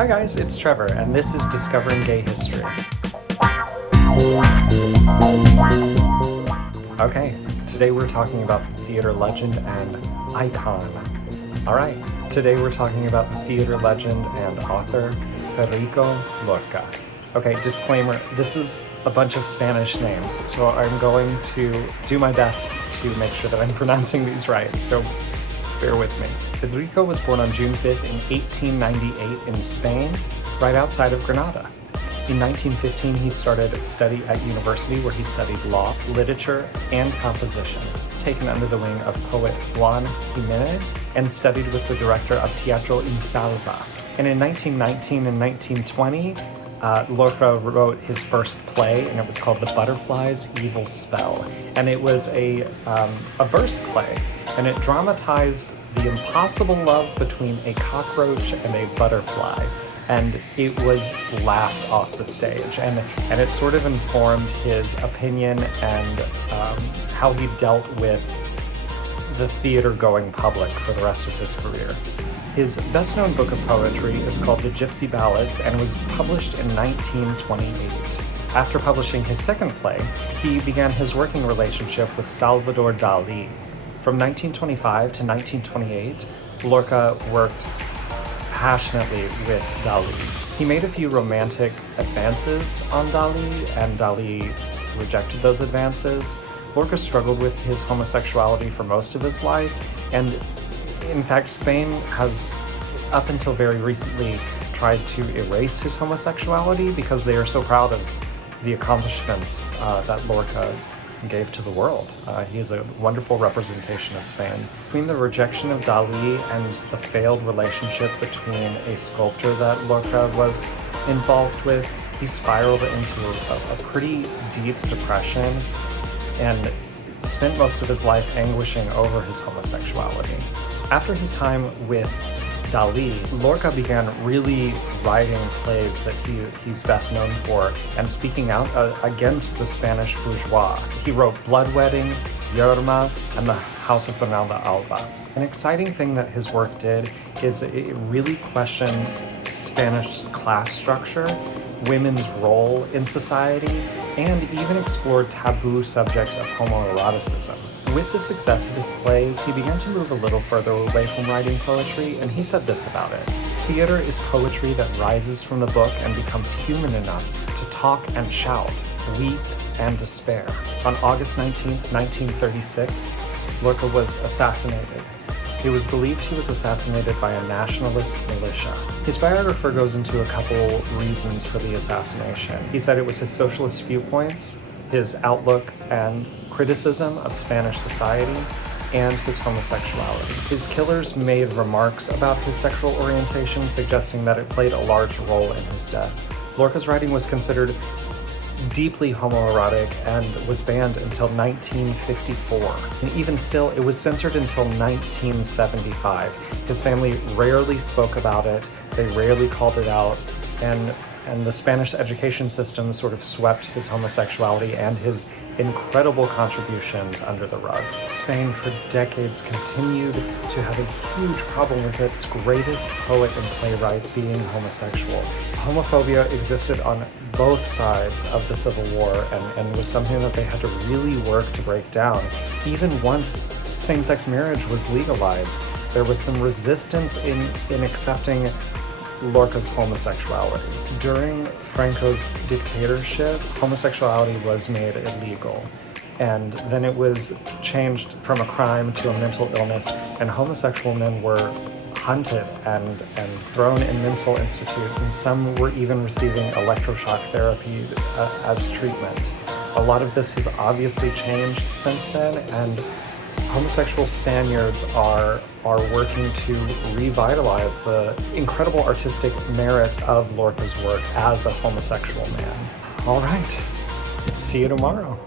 Hi guys, it's Trevor, and this is Discovering Gay History. Okay, today we're talking about the theater legend and icon. Alright, today we're talking about the theater legend and author, Federico Lorca. Okay, disclaimer, this is a bunch of Spanish names, so I'm going to do my best to make sure that I'm pronouncing these right, so bear with me. Federico was born on June 5th in 1898 in Spain, right outside of Granada. In 1915, he started study at university where he studied law, literature, and composition, taken under the wing of poet Juan Jimenez, and studied with the director of Teatro in Salva. And in 1919 and 1920, Lorca wrote his first play, and it was called The Butterfly's Evil Spell. And it was a verse play, and it dramatized the impossible love between a cockroach and a butterfly. And it was laughed off the stage, and it sort of informed his opinion and how he dealt with the theater-going public for the rest of his career. His best-known book of poetry is called The Gypsy Ballads and was published in 1928. After publishing his second play, he began his working relationship with Salvador Dali. From 1925 to 1928, Lorca worked passionately with Dali. He made a few romantic advances on Dali, and Dali rejected those advances. Lorca struggled with his homosexuality for most of his life, and in fact, Spain has, up until very recently, tried to erase his homosexuality because they are so proud of the accomplishments that Lorca gave to the world. He is a wonderful representation of Spain. Between the rejection of Dali and the failed relationship between a sculptor that Lorca was involved with, he spiraled into a pretty deep depression and spent most of his life anguishing over his homosexuality. After his time with Dali, Lorca began really writing plays that he's best known for and speaking out against the Spanish bourgeois. He wrote Bloodwedding, Yerma, and The House of Bernalda Alba. An exciting thing that his work did is it really questioned Spanish class structure, women's role in society, and even explored taboo subjects of homoeroticism. With the success of his plays, he began to move a little further away from writing poetry, and he said this about it: "Theater is poetry that rises from the book and becomes human enough to talk and shout, weep and despair." On August 19, 1936, Lorca was assassinated. It was believed he was assassinated by a nationalist militia. His biographer goes into a couple reasons for the assassination. He said it was his socialist viewpoints, his outlook and criticism of Spanish society, and his homosexuality. His killers made remarks about his sexual orientation, suggesting that it played a large role in his death. Lorca's writing was considered deeply homoerotic and was banned until 1954. And even still, it was censored until 1975. His family rarely spoke about it, they rarely called it out, and the Spanish education system sort of swept his homosexuality and his incredible contributions under the rug. Spain for decades continued to have a huge problem with its greatest poet and playwright being homosexual. Homophobia existed on both sides of the Civil War and was something that they had to really work to break down. Even once same-sex marriage was legalized, there was some resistance in accepting Lorca's homosexuality. During Franco's dictatorship, homosexuality was made illegal, and then it was changed from a crime to a mental illness, and homosexual men were hunted and thrown in mental institutes, and some were even receiving electroshock therapy as treatment. A lot of this has obviously changed since then, and homosexual Spaniards are working to revitalize the incredible artistic merits of Lorca's work as a homosexual man. All right, see you tomorrow.